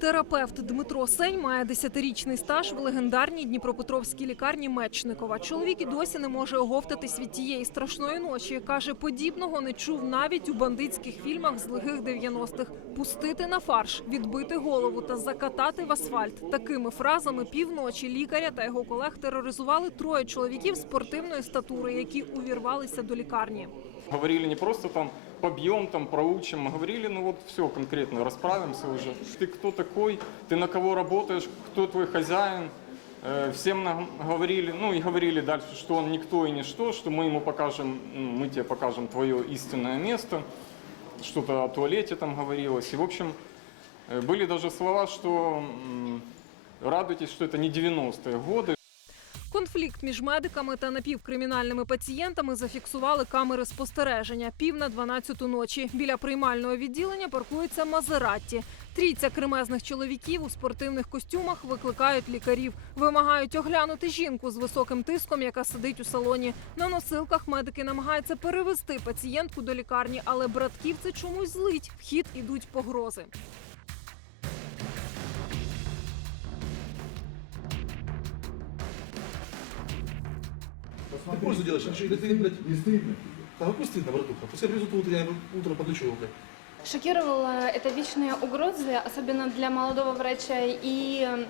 Терапевт Дмитро Сень має десятирічний стаж в легендарній Дніпропетровській лікарні Мечникова. Чоловік і досі не може оговтатись від тієї страшної ночі. Каже, подібного не чув навіть у бандитських фільмах з лихих 90-х. Пустити на фарш, відбити голову та закатати в асфальт. Такими фразами півночі лікаря та його колег тероризували троє чоловіків спортивної статури, які увірвалися до лікарні. Говорили не просто там побьем, там проучим, мы говорили, ну вот все конкретно, расправимся уже. Ты кто такой, ты на кого работаешь, кто твой хозяин. Э, Всем нам говорили, ну и говорили дальше, что он никто и ничто, что мы ему покажем, м, мы тебе покажем твое истинное место. Что-то о туалете там говорилось. И в общем, э, были даже слова, что радуйтесь, что это не 90-е годы, Конфлікт між медиками та напівкримінальними пацієнтами зафіксували камери спостереження. Пів на 12 ночі. Біля приймального відділення паркується Мазератті. Трійця кремезних чоловіків у спортивних костюмах викликають лікарів. Вимагають оглянути жінку з високим тиском, яка сидить у салоні. На носилках медики намагаються перевести пацієнтку до лікарні, але братків це чомусь злить. В хід ідуть погрози. Ты пользу делаешь, а что, или ты, блядь, не стыдно? Да пусть стыдно, братуха. Пускай привезут утро, я утром подлечу его, блядь. Шокировала это вечные угрозы, особенно для молодого врача и э,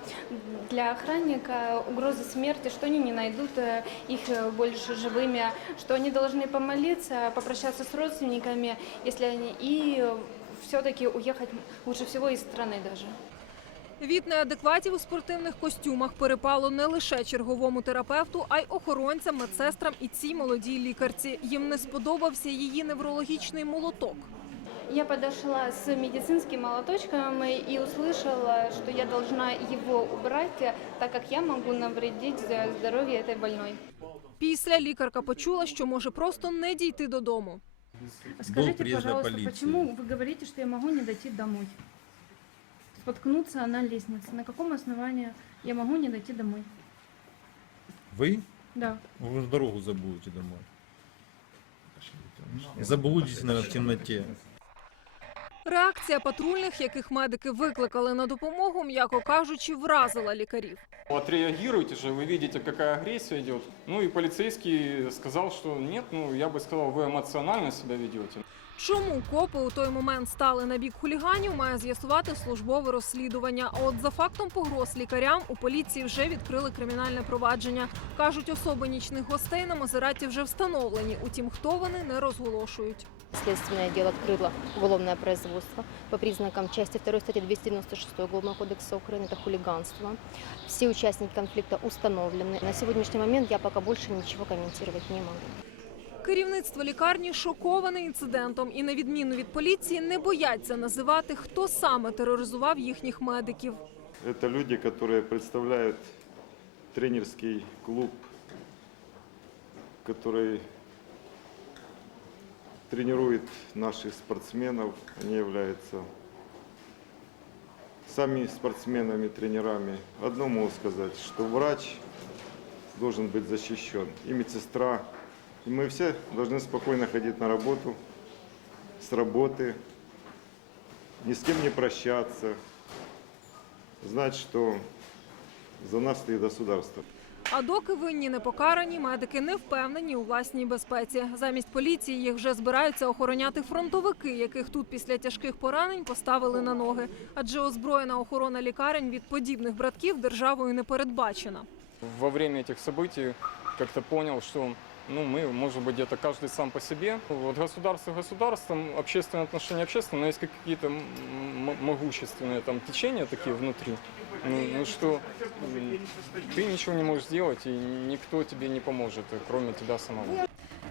для охранника угрозы смерти, что они не найдут э, их э, больше живыми, что они должны помолиться, попрощаться с родственниками, если они и все-таки уехать лучше всего из страны даже. Від неадекватів у спортивних костюмах перепало не лише черговому терапевту, а й охоронцям, медсестрам і цій молодій лікарці. Їм не сподобався її неврологічний молоток. Я подошла с медицинским молоточком и услышала, что я должна его убрать, так как я могу навредить здоровью этой больной. Після лікарка почула, що може просто не дійти додому. Скажите, приезда пожалуйста, полиции. почему вы говорите, что я могу не дойти домой? Споткнуться на лестнице. На каком основании я могу не дойти домой? Вы? Да. Вы же дорогу забудете домой. Заблудитесь, наверное, в темноте. Реакція патрульних, яких медики викликали на допомогу, м'яко кажучи, вразила лікарів. Отреагируйте же, вы видите, какая агрессия идет. Ну и полицейский сказал, что нет, ну я бы сказал, вы эмоционально себя ведете. Чому копи у той момент стали на бік хуліганів, має з'ясувати службове розслідування. А от за фактом погроз лікарям у поліції вже відкрили кримінальне провадження. кажуть, особи нічних гостей на Мазераті вже встановлені. Утім, хто вони не розголошують. Следственное дело открыло уголовное производство по признакам части 2 статьи 296 Уголовного кодекса Украины. Это хулиганство. Все участники конфликта установлены. На сегодняшний момент я пока больше ничего комментировать не могу. Керівництво лікарні шоковане інцидентом і, на відміну від поліції, не бояться називати, хто саме тероризував їхніх медиків. Это люди, которые представляют тренерский клуб, который тренирует наших спортсменов. Они являются сами спортсменами, тренерами. Одно могу сказать, что врач должен быть защищен, и медсестра. И мы все должны спокойно ходить на работу, с работы, ни с кем не прощаться, знать, что за нас стоит государство. А доки винні не покарані, медики не впевнені у власній безпеці. Замість поліції їх вже збираються охороняти фронтовики, яких тут після тяжких поранень поставили на ноги. Адже озброєна охорона лікарень від подібних братків державою не передбачена. Во время этих событий как-то понял, что ну, мы, может быть, где-то каждый сам по себе. Вот государство государством, общественные отношения общественные, но есть какие-то м- м- могущественные там течения такие внутри, ну, ну, что м, ты ничего не можешь сделать, и никто тебе не поможет, кроме тебя самого.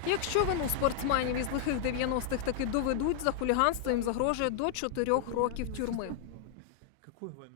Якщо вину спортсменів із лихих 90-х таки доведуть, за хуліганство їм загрожує до 4 років тюрми. Какой вам